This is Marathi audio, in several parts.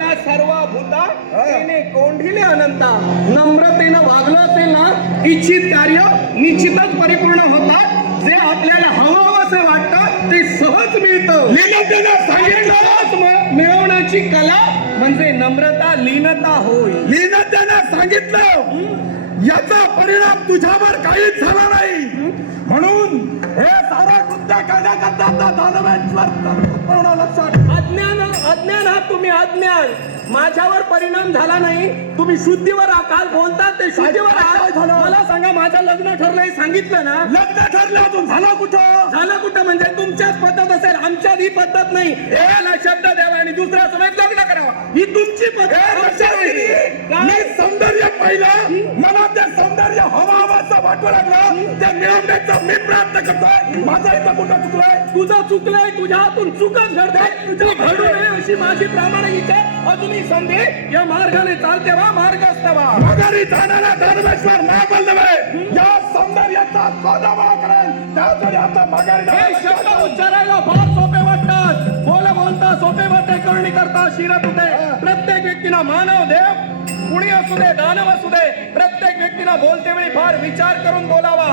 सर्व भूता तेने कोंढिले अनंता. नम्रतेनं वागलं असेल ना, इच्छित कार्य निश्चितच परिपूर्ण होतात. जे आपल्याला हवं असे वाटतं ते सहज मिळतं. मिळवण्याची कला म्हणजे नम्रता, लीनता होय. लीनतेनं सांगितलं याचा परिणाम तुझ्यावर काहीच झाला नाही, म्हणून हे सारा कृत्य करण्याकरता दानवेश्वर लक्षात. अज्ञान हा तुम्ही अज्ञान. माझ्यावर परिणाम झाला नाही. तुम्ही शुद्धीवर काल बोलतात ते शुद्धीवर झालं. मला सांगा, माझं लग्न ठरलंय सांगितलं ना. लग्न ठरलं अजून झालं कुठं? झालं कुठं म्हणजे तुमच्याच पद्धत असेल, आमच्यात ही पद्धत नाही. याला शब्द द्यावा आणि दुसऱ्या समेत लग्न करावा, ही तुमची पद्धत. मी सौंदर्य पाहिलं, मला ते सौंदर्य हवाचं वाटू लागलं, ते मिळवण्याचा मी प्रयत्न करतोय. माझा इथं कुठं चुकलंय? तुझं चुकलंय, तुझ्या हातून चुकच घडते. तुझी घडू नये अशी माझी प्रामाणिक इच्छा. अजूनही संधी या मार्गाने चालते वा मार्गस्तवा. माघारी जाणारा दानवेश्वर महाबल नव्हे, या सौंदर्याचा खोदाबा करेल. त्यासाठी आता माघारी हे शब्द उच्चारायला फार सोपे वाटतात. बोलता सोपे वाटते, करणी करता शिरत होते. प्रत्येक व्यक्तीला मानव देव कुणी असू दे, दानव असू दे, प्रत्येक व्यक्तीला बोलते वेळी फार विचार करून बोलावा.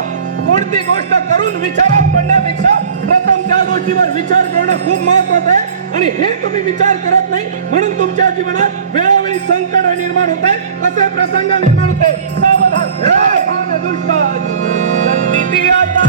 कोणती गोष्ट करून विचारात पडण्यापेक्षा प्रथम त्या गोष्टीवर विचार करणं खूप महत्वाचं आहे. आणि हे तुम्ही विचार करत नाही, म्हणून तुमच्या जीवनात वेळोवेळी संकट निर्माण होत आहे, असे प्रसंग निर्माण होते. सावधान दुष्ट संधी आता.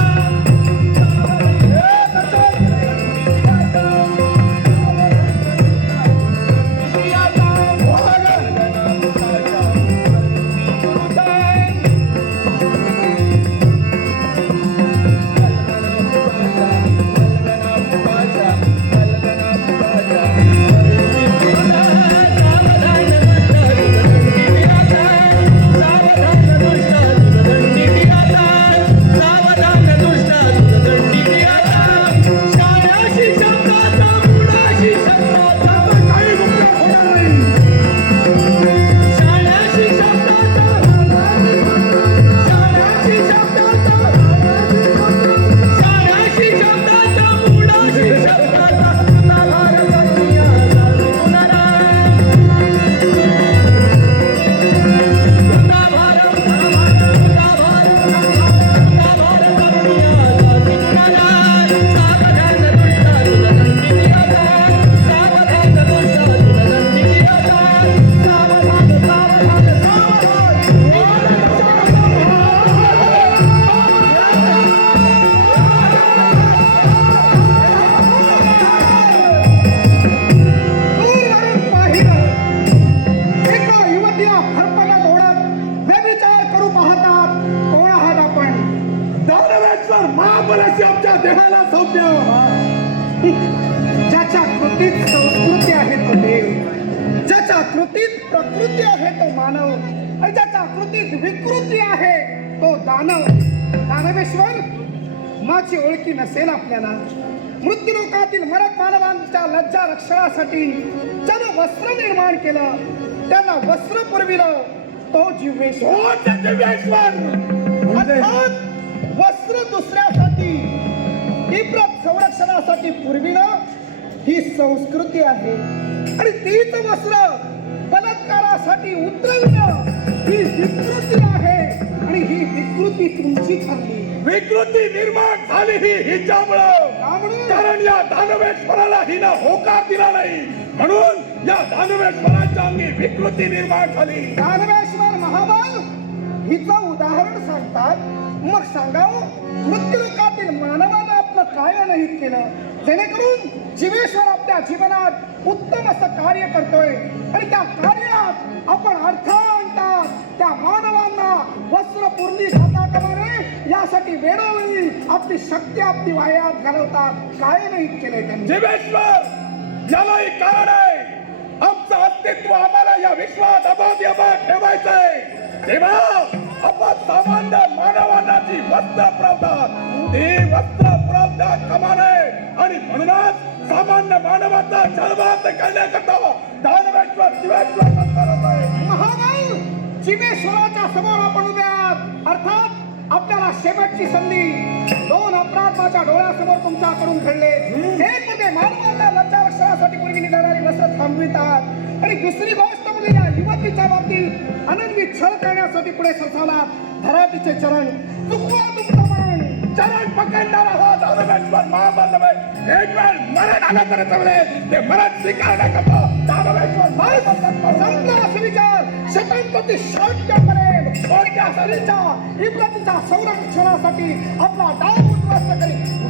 ज्याच्या कृतीत संस्कृती आहे तो देव, ज्याच्या कृतीत प्रकृती आहे तो मानव, आणि ज्याच्या कृतीत विकृती आहे तो दानव. दानवेश्वर माझी ओळखी नसेल आपल्याला. मृत्यूलोकातील मरत मानवांच्या लज्जा रक्षणासाठी ज्यानं वस्त्र निर्माण केलं, त्यांना वस्त्र पुरविलं, तो जीवेश्वर. अर्थात वस्त्र दुसऱ्यासाठी, इप्रत संरक्षणासाठी पुरविणं ही संस्कृती आहे. आणि तीच वस्त्र बलात्कारासाठी उतरविणं ही विकृती आहे. आणि ही विकृती तुमची ठरली. विकृती निर्माण झाली ही हिच्यामुळं, कारण या दानवेश्वराला हिनं होकार दिला नाही, म्हणून या दानवेश्वराच्या अंगी विकृती निर्माण झाली. दानवेश्वर महाबल हिचं उदाहरण सांगतात. मग सांगावं, मृत्यूलोकातील मानवानं आपलं काय नाही केलं, जेणेकरून जीवेश्वर आपल्या जीवनात उत्तम असं कार्य करतोय. आणि त्या कार्यात आपण अडथळा आणतात. त्या मानवांना वस्त्र पुरली खाता कामा नये यासाठी वेळोवेळी आपली शक्ती, आपली वायात घालवतात. काय नाही केलंय त्यांनी. जीवेश्वर यालाही कारण आहे. आमचं अस्तित्व आम्हाला या विश्वात अबाध्य ठेवायचंय. तेव्हा आपण सामान्य मानवांना जी वस्त्र पुरवतात ती वस्त्र पुरवतात कामा नये. आणि म्हणूनच सामान्य मानवाचा छळभात करण्याकरता दानवेश्वर जीवेश्वर करत आहे. महाबल जीवेश्वराच्या समोर आपण उभे आहात. अर्थात आपल्याला शेवटची संधी. दोन अपराध माझ्या डोळ्यासमोर तुमच्याकडून घडले. एक मध्ये मानवाला लज्जा रक्षणासाठी पूर्वी जाणारी वस्त्र थांबवितात, आणि दुसरी गोष्ट म्हणजे या युवतीच्या बाबतीत आनंदी छळ करण्यासाठी पुढे सरसावला. धरा तिचे चरण, चुकवा तुमचं मरण. चरण पकडणारा हा दानवेश्वर महामानव एक वेळ मरण आलं तर चालेल, ते मरण स्वीकारण्याकरता दानवेश्वर महामानव संत विचार शतंपती शक्य करेल. इब्रतीच्या संरक्षणासाठी आपला डाव उद्ध्वस्त करेल.